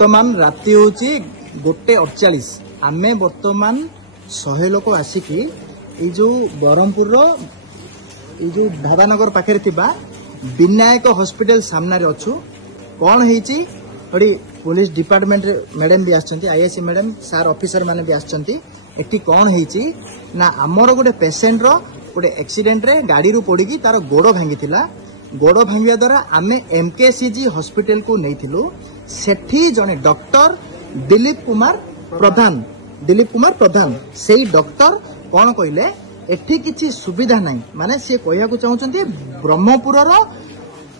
बर्तमान राति हूँ 1:48 आम बर्तमान 100 लोक आसिकी जो ब्रह्मपुर जो ढाबानगर पाखे विनायक हॉस्पिटल सामने अच्छु कौन होड़ी पुलिस डिपार्टमेंट मैडम भी आईएससी मैडम सार ऑफिसर माने भी आठी कौन होती ना आमर गोटे पेसेंट गोटे एक्सीडेंट रे गाड़ी रू पड़ी तार गोड़ भांगी गोड़ भांगा द्वारा आम एमकेसीजी हॉस्पिटल को नहीं सेठी जने डॉक्टर दिलीप कुमार प्रधान से डॉक्टर कौन कहले एठी किसी सुविधा नहीं माने सी कहू चाहते ब्रह्मपुर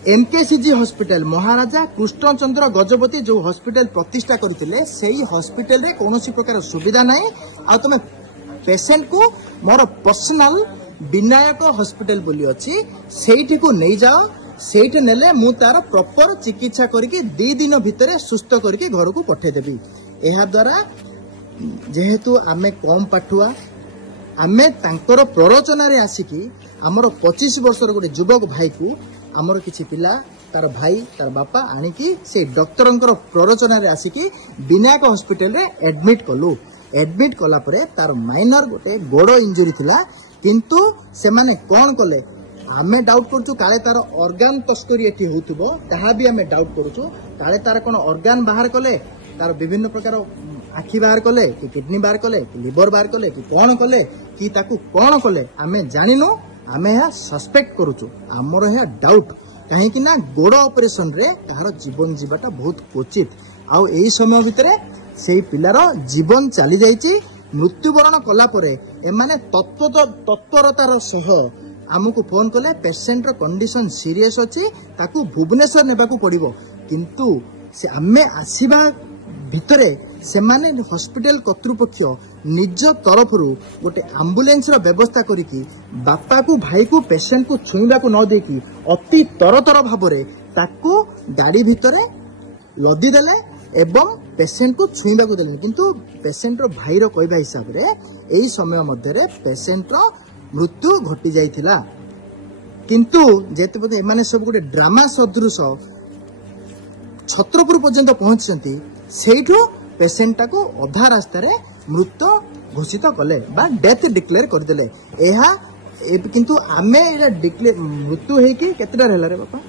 एमकेसीजी हॉस्पिटल महाराजा कृष्णचंद्र गजपति जो हॉस्पिटल प्रतिष्ठा करथिले सेही हॉस्पिटल रे कोनोसी प्रकार सुविधा नहीं आ तुम पेशेंट को मोर पर्सनल विनायक हॉस्पिटल बोली अच्छी सेठी को नहीं जाओ सेठी नेले मु तार प्रॉपर चिकित्सा करके 2 दिन भितर सुस्थ करके घर को पठेदेवी एहा द्वारा जेहेतु आमे कम पाठुआ आमे तांकर प्ररोचना रे आसिकी हमर 25 वर्षर गोटे युवक भाई को आमर किछि पिला तार भाई तार बापा आनिकी से डॉक्टर प्ररोचना रे आसिकी विनायक हॉस्पिटल रे एडमिट कलु एडमिट कला परे तार माइनर गोटे गोड़ इंजुरी थिला किंतु से माने कौन कले आमे डाउट करछु काले तार ऑर्गन तस्करी एठी होउथबो ताहा भी आमे डाउट करछु काले तार कोन ऑर्गन बाहर कले तार विभिन्न प्रकार आखि बाहर कले कि किडनी बाहर कले कि लिवर बाहर कले कि कौन कले कि ताकू कौन कले आमे जानिनो आमे या सस्पेक्ट करूछु हमर या डाउट कहीं कि ना गोड़ ऑपरेशन रे तार जीवन जीवाटा बहुत क्वचित आउ एई समय भितरे सेई पिलार जीवन चली जाइछि मृत्युवरण कला परे एमाने तत्परतार सह आमको फोन कले पेशेंट रो कंडीशन सीरियस अछि ताकू भुवनेश्वर नेबाकू पड़िबो किंतु से आमे आसीबा भितरे सेमाने हॉस्पिटल कर्तृपक्ष निज तरफ गोटे एम्बुलेंस रो व्यवस्था करिकी बापा को भाई को पेशेंट को छुईबा को न देकी अति तरतर भाबरे ताकू गाड़ी भितरे लदी देले एवं पेशेंट को छुईबा को देले किंतु पेशेंट रो भाई रो कहबा हिसाब रे एई समय मध्ये पेशेंट रो मृत्यु घटी जाइथिला किंतु जेते बदे एमाने सब गोटे ड्रामा सदृश छत्रपुर पर्यंत पहुंचती सेठू पेशेंटा को अधा रास्ता रे मृत घोषित कले बा डेथ डिक्लेयर करदेले एहा किंतु आमे एटा डिक्लेयर मृत्यु हे कि केतटा रहला रे बापा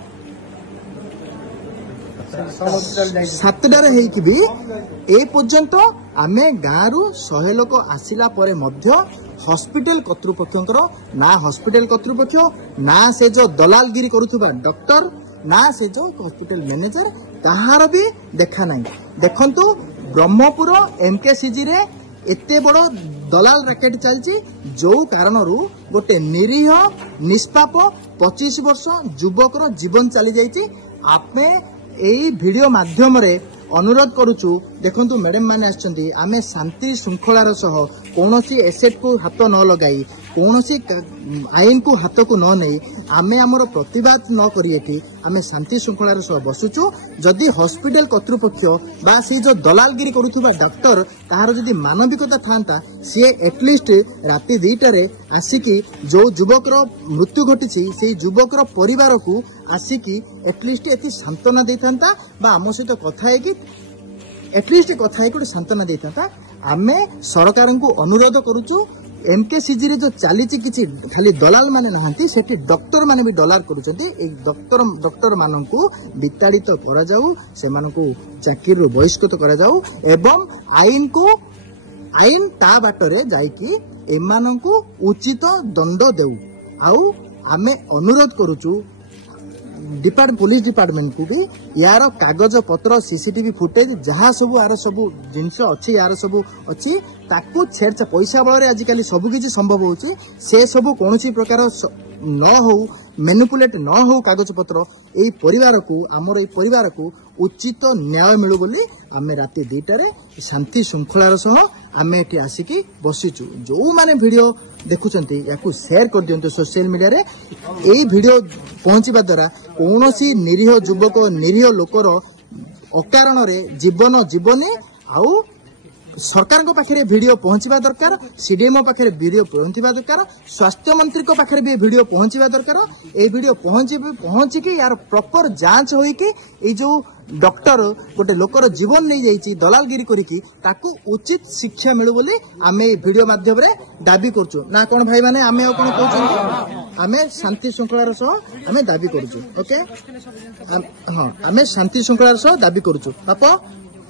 7टार हे कि भी ए पर्यंत आमे गारू 100 लोक आसिला परे मध्य हॉस्पिटल कर्तृपक्षंकर ना हॉस्पिटल कर्तृपक्ष ना से जो दलालगिरी करूथबा डॉक्टर ना से जो हॉस्पिटल मैनेजर ताहार भी देखा नहीं देखंतु ब्रह्मपुर एमकेसीजी रे एते बड़ दलाल रैकेट चलची जो कारणरू गोटे निरीह निष्पाप 25 वर्ष युवकर जीवन चली जाइछि आपने एई वीडियो माध्यम रे अनुरोध करूचु देखंतु मैडम माने आछंती आमे शांति श्रृंखलार सह कोनोसी एसेट को हाथ न लगाई कोनोसी आईन को हाथ को न नहीं आमे हमर प्रतिवाद न करी एठी आमे शांति श्रृंखलार सह बसुचु जदि हॉस्पिटल कर्तृपक्ष बा से जो दलालगिरी करूथुबा डॉक्टर ताहार जदि मानविकता थांता सी एटलिस्ट राति 2टारे आसिकी जो युवकर मृत्यु घटी से युवकर परिवार को आसिकी एटलिस्ट एति सांत्वना देथांता बा आम सहित कथा है कि एटलिस्ट कथा है गोटे सांत्वना देथांता आमे सरकार को अनुरोध करूचु एमकेसीजी रे जो चली किसी खाली दलाल माने नहांती सेठी डॉक्टर माने भी डलार करूचंती ए डॉक्टर माननकू विताड़ित करा जाऊ से मानकू चाकरी रो बहिष्कृत करा जाऊ एवं आईन ता बाटरे जाईकी एमानकू उचित दंड देऊ आउ आमे अनुरोध करूचु पुलिस डिपार्टमेंट को भी यार कागज पत्र सीसीटीवी फुटेज जहाँ सब यार सब जिनस अच्छी यार सब अच्छी ताकू छेड़ पैसा बल आजिकल सबकि संभव होची से सब कौन प्रकार न हो मैनिपुलेट न हो कागज पत्र यही परिवार को आमर ये परिवार को उचित न्याय मिलू बोली आमे राति 2टारे शांति श्रृंखलार सह आमे एठी आसिकी बसिचु जो माने वीडियो देखुचंती याकू शेयर कर दियंतु सोशल मीडिया रे एई वीडियो पहुंचीबा द्वारा कोनोसी निरीह युवक निरीह लोकर अकारण रे जीवन जीवने आउ सरकार पाखे वीडियो पहुंचवा दरकार सीडीएमओ पाखे वीडियो पहुंचवा दरकार स्वास्थ्य मंत्री पाखे भी वीडियो पहुंचवा दरकार ए वीडियो पहुंचिकी यार प्रॉपर जांच होइकी ए जो डॉक्टर गोटे लोकर जीवन नहीं जाइए दलालगिरी करिकी ताकू उचित शिक्षा मिलू बोली आमे वीडियो माध्यम रे दाबी करछु ना कौन भाई माने आमे कौन कहछन आमे शांति श्रृंखलार सह आमे दाबी करछु ओके हां आमे शांति श्रृंखलार सह दाबी करछु बापा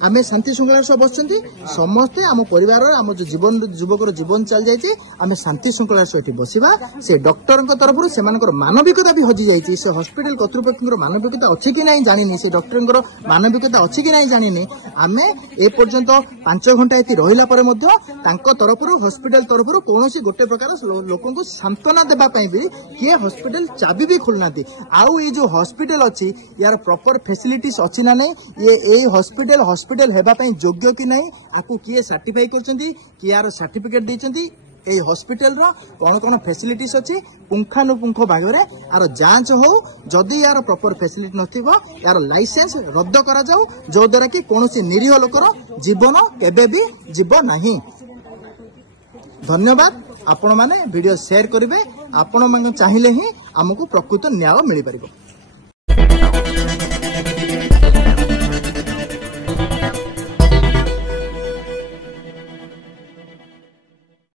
आमे शांति श्रृंखलार सह बसचंती समस्ते आम परिवार आम जो जीवन युवकर जीवन चल जाइए आमे शांति श्रृंखलार सह बसिबा से डॉक्टर तरफ से मानविकता भी हजि जाइए से हॉस्पिटल कर्तृपक्ष मानविकता अच्छी कि नहीं जानी से डॉक्टर मानविकता अच्छी कि नहीं जानी आमे ए पर्यंत 5 घंटा ये रहिला परे मध्य तांको तरफ हॉस्पिटल तरफ कौन गोटे प्रकार लोक सांत्वना देवाई भी किए हॉस्पिटल चाबी भी खोलना आउ ये जो हॉस्पिटल अच्छी यार प्रॉपर फैसिलिटीज अच्छी ना नहीं ये हॉस्पिटल हेबा पई योग्य कि नहीं आपको किए सर्टिफाई करछंती कि यार सर्टिफिकेट देछंती ए हॉस्पिटल रो कौन कौन फैसिलिटीज अच्छी पुंखानुपुंख भाग में यार जांच हो जदि यार प्रॉपर फैसिलिटी नथिबो यार लाइसेंस रद्द करा जाऊ जो द्वारा कि कोनोसी निरीह लोकर जीवन केबे भी जीव नहीं। धन्यवाद आपण माने वीडियो शेयर करिवे आपण माने चाहिए ही हमको प्रकृत न्याय मिल पारिबो।